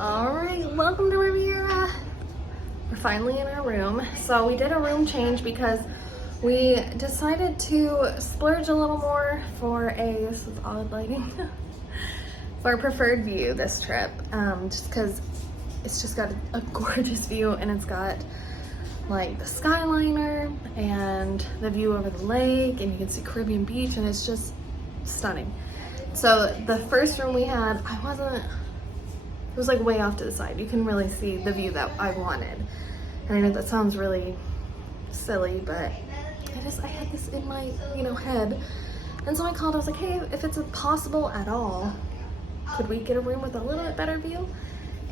All right, welcome to Riviera. We're finally in our room. So we did a room change because we decided to splurge a little more for this is odd lighting, for a preferred view this trip. Just because it's just got a gorgeous view, and it's got like the Skyliner and the view over the lake, and you can see Caribbean beach, and it's just stunning. So the first room we had, it was like way off to the side. You can really see the view that I wanted. And I know that sounds really silly, but I had this in my, head. And so I called, I was like, hey, if it's possible at all, could we get a room with a little bit better view?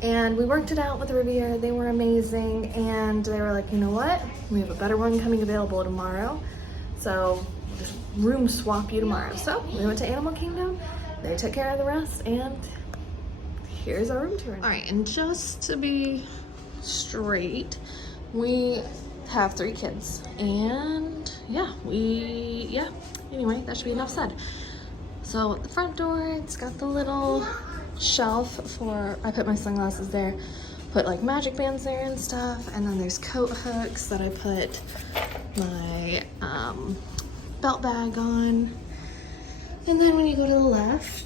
And we worked it out with Riviera. They were amazing. And they were like, you know what? We have a better one coming available tomorrow. So we'll just room swap you tomorrow. So we went to Animal Kingdom. They took care of the rest, and here's our room tour. All right, and just to be straight, we have 3 kids, and anyway, that should be enough said. So the front door, it's got the little shelf I put my sunglasses there, put like magic bands there and stuff, and then there's coat hooks that I put my belt bag on. And then when you go to the left,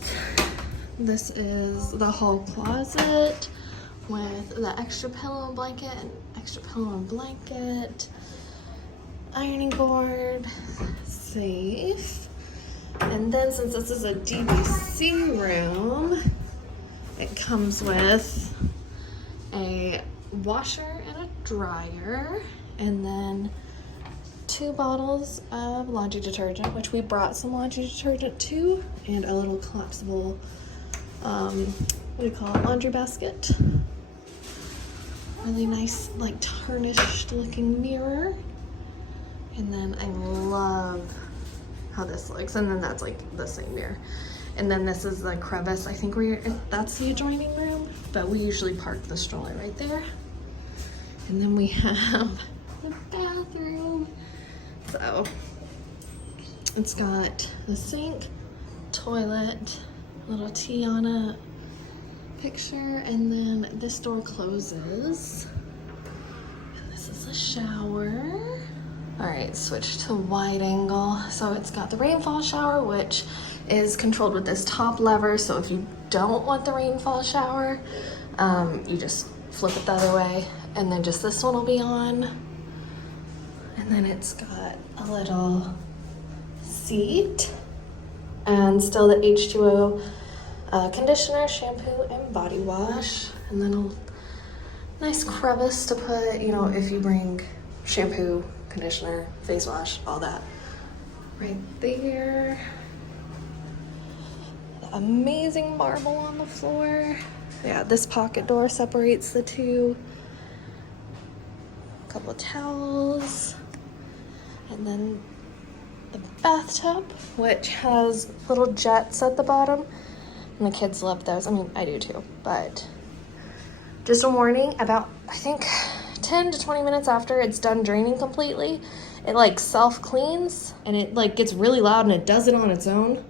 this is the hall closet with the extra pillow and blanket, ironing board, safe. And then since this is a DVC room, it comes with a washer and a dryer, and then 2 bottles of laundry detergent, which we brought some laundry detergent too, and a little collapsible laundry basket. Really nice, like tarnished looking mirror. And then I love how this looks. And then that's like the same mirror. And then this is the crevice. I think that's the adjoining room, but we usually park the stroller right there. And then we have the bathroom. So it's got the sink, toilet, little T on it, picture, and then this door closes. And this is a shower. All right, switch to wide angle. So it's got the rainfall shower, which is controlled with this top lever. So if you don't want the rainfall shower, you just flip it the other way, and then just this one will be on. And then it's got a little seat and still the H2O conditioner, shampoo, and body wash. And then a nice crevice to put, if you bring shampoo, conditioner, face wash, all that. Right there. The amazing marble on the floor. Yeah, this pocket door separates the two. A couple of towels. And then the bathtub, which has little jets at the bottom. And the kids love those. I mean, I do too. But just a warning, about, I think, 10 to 20 minutes after it's done draining completely, it like self-cleans, and it like gets really loud, and it does it on its own.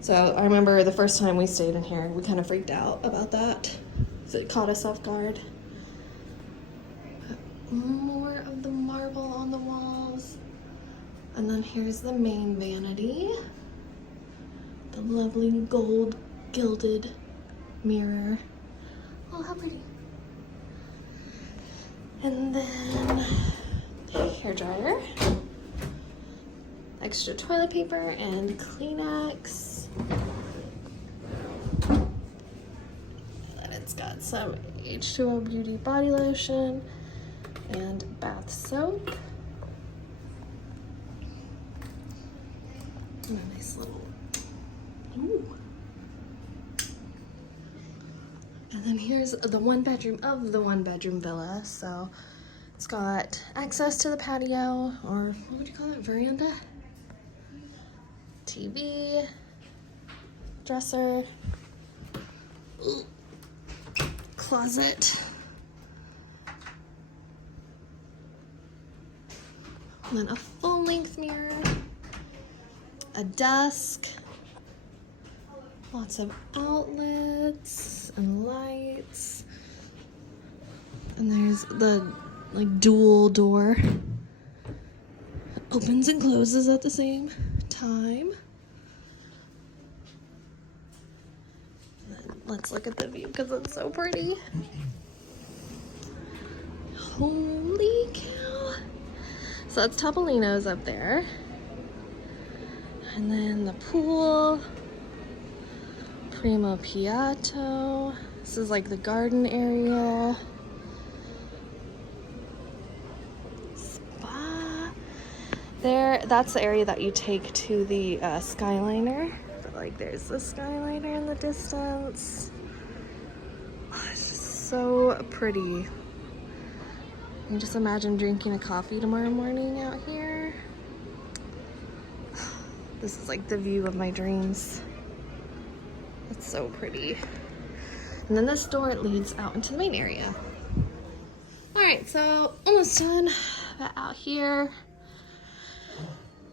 So I remember the first time we stayed in here, we kind of freaked out about that. So it caught us off guard. More of the marble on the walls. And then here's the main vanity. The lovely gold gilded mirror. Oh, how pretty. And then hair dryer. Extra toilet paper and Kleenex. And then it's got some H2O Beauty body lotion and bath soap. And a nice little, ooh. And then here's the 1-bedroom of the 1-bedroom villa. So it's got access to the patio, or what would you call it, veranda? TV, dresser, closet. And then a full-length mirror. A desk, lots of outlets, and lights. And there's the like dual door. Opens and closes at the same time. Let's look at the view because it's so pretty. Holy cow. So that's Topolino's up there. And then the pool. Primo Piatto. This is like the garden area. Spa. There, that's the area that you take to the Skyliner. But like there's the Skyliner in the distance. Oh, it's just so pretty. You can just imagine drinking a coffee tomorrow morning out here. This is like the view of my dreams. It's so pretty. And then this door leads out into the main area. All right, so almost done. But out here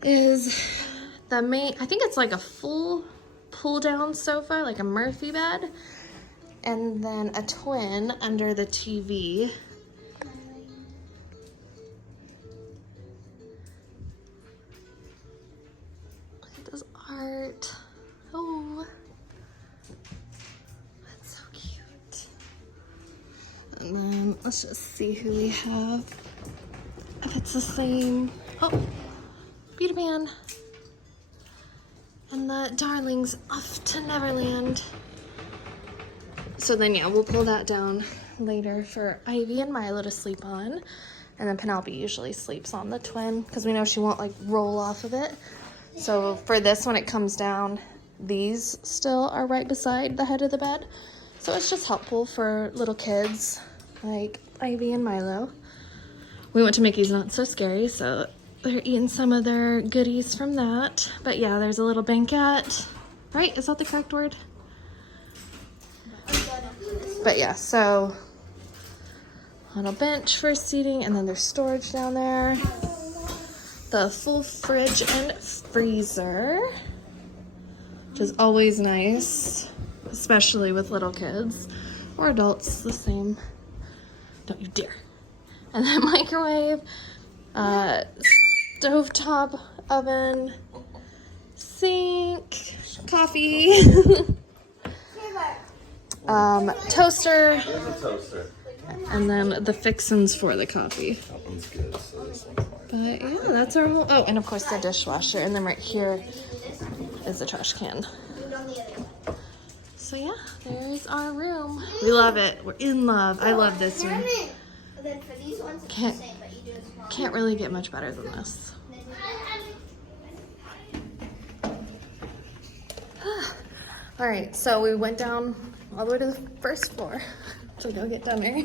is the main, I think it's like a full pull down sofa, like a Murphy bed. And then a twin under the TV. Look at this art. Oh. And then let's just see who we have. If it's the same. Oh, Peter Pan. And the darlings off to Neverland. So then, yeah, we'll pull that down later for Ivy and Milo to sleep on. And then Penelope usually sleeps on the twin because we know she won't like roll off of it. So for this, when it comes down, these still are right beside the head of the bed. So it's just helpful for little kids like Ivy and Milo. We went to Mickey's Not So Scary, so they're eating some of their goodies from that. But yeah, there's a little banquette. Right? Is that the correct word? But yeah, so little bench for seating, and then there's storage down there. The full fridge and freezer, which is always nice, especially with little kids or adults, the same. Don't you dare. And then microwave, stovetop oven, sink, coffee, toaster, and then the fixins for the coffee. That one's good. So this one's fine. But yeah, that's our whole, oh, and of course the dishwasher, and then right here is the trash can. So yeah, there's our room. We love it. We're in love. I love this room. Can't really get much better than this. All right, so we went down all the way to the first floor to go get dinner.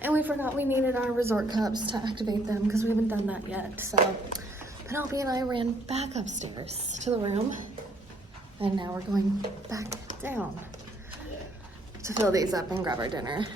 And we forgot we needed our resort cups to activate them because we haven't done that yet. So Penelope and I ran back upstairs to the room. And now we're going back down to fill these up and grab our dinner.